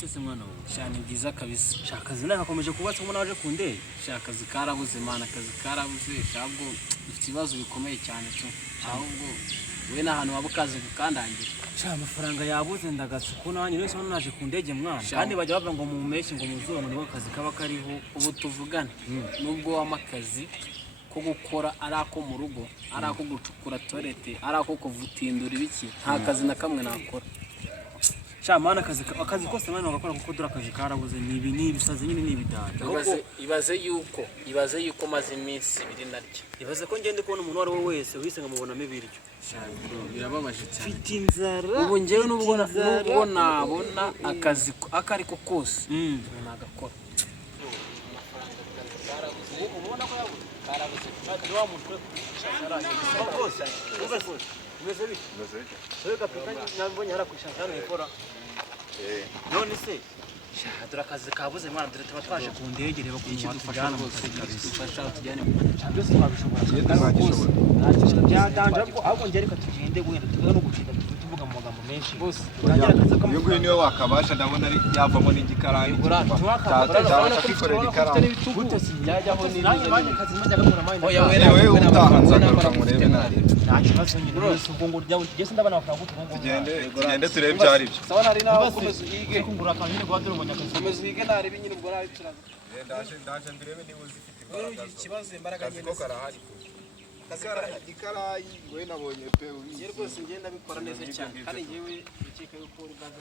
bitese mwana wawe cyane byiza kabisa. shaka zina gakomeje kubatse umuntu waje ku ndege Shaka zikarabuze mana, akazi karabuze shabwo ifite ibibazo bikomeye cyane cyo. Ahubwo we n'ahantu wabukaze gukandangira. sha amafaranga yabuze ndagatse ko nanjye wese naje ku ndege mwana kandi bajya bavuga ngo mu mpeshyi ngo muzuba ngo niho akazi kaba kariho. Ubu tuvugana nubwo wamakazi ko gukora ari ako mu rugo, ari ako gucukura toilette, ari ako kuvutindura ibiki, nta kazi na kamwe nakora. sha mana akazi kose mwana ugakora kuko dura akazi karabuze nibi nibisaze nyine nibidanda ibaze yuko maze iminsi 2 narya. ibaze ko ngende kubona umuntu wari we wese wise ngamubonamo ibiryo Birababaje cyane. mfite inzara Ubu ngewe nubwo nabona akazi akariko kose nagakora. ubona ko yabuze karabuze kandi wa muntu rwose umeze bite wewe kapitani nabonye harakwisha cyane ikora none se dura akazi kabuze mwana dore tuba twaje ku ndege reba ku muntu dufashana bose dufasha tujyane byose twabishobora byadanje ahubwo ngere ka tugende guhenda tugaga no gutinda tuvuga mu magambo menshi bose urangira akazi ko uyu nguyu niwe wakabasha ndabona ari yavamo n'igikarayi akikorera igikarayi gute sinjyaho nanjye kazi majya gakora mine wewe utahanza garuka murebe nari nta kibazo nyine rwose ubwo ngo ryawe gese ndabana bakora gute ngo tugende turebe ibyo ari byo sawa nari nawe komeza uhige kungura akanya nyine gwadura umunyakazi komeza uhige nari binyine ubwo nari turaza ndaje mbirebe niba uzifite ikibazo imbaraga nyine ko karahari igikarayi we nabonye pe rwose ngenda bikora neza cyane kandi ngewe ukeka yuko uri bwaze